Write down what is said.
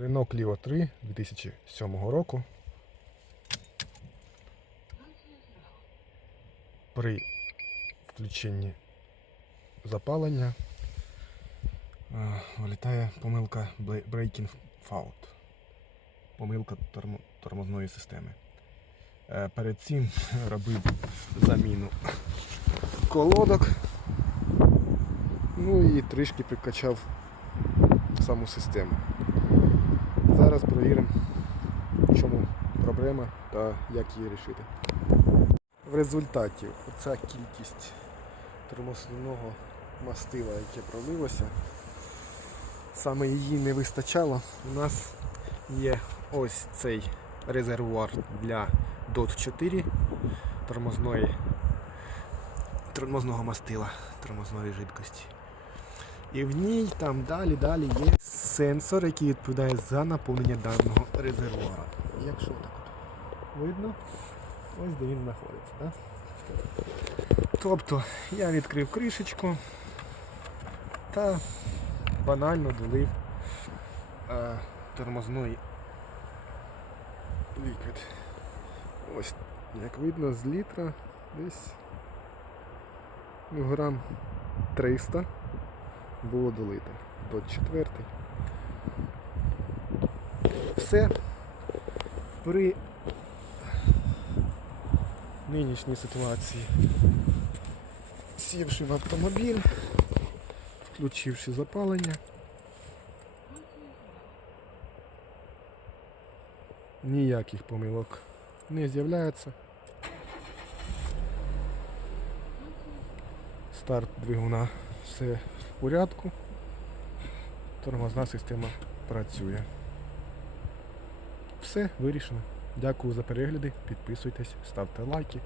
Renault Clio 3 2007 року. При включенні запалення е, вилітає помилка Breaking Fault. Помилка тормозної системи. Е, Перед цим робив заміну колодок. Ну і трішки прикачав саму систему. Зараз перевіримо, чому проблема та як її рішити. В результаті оця кількість термосляного мастила, яке пролилося, саме її не вистачало. У нас є ось цей резервуар для DOT 4 тормозної, тормозного мастила, тормозної жидкості. І в ній там далі далі є сенсор, який відповідає за наповнення даного резервуара. Якщо так видно, ось де він знаходиться. Да? Тобто я відкрив кришечку та банально долив е, тормозної ліквід. Ось, як видно, з літра десь ну, грам 300 було долито до четвертий. Все при нинішній ситуації, сівши в автомобіль, включивши запалення, ніяких помилок не з'являється. Старт двигуна все в порядку. Тормозна система працює. Все вирішено. Дякую за перегляди. Підписуйтесь, ставте лайки.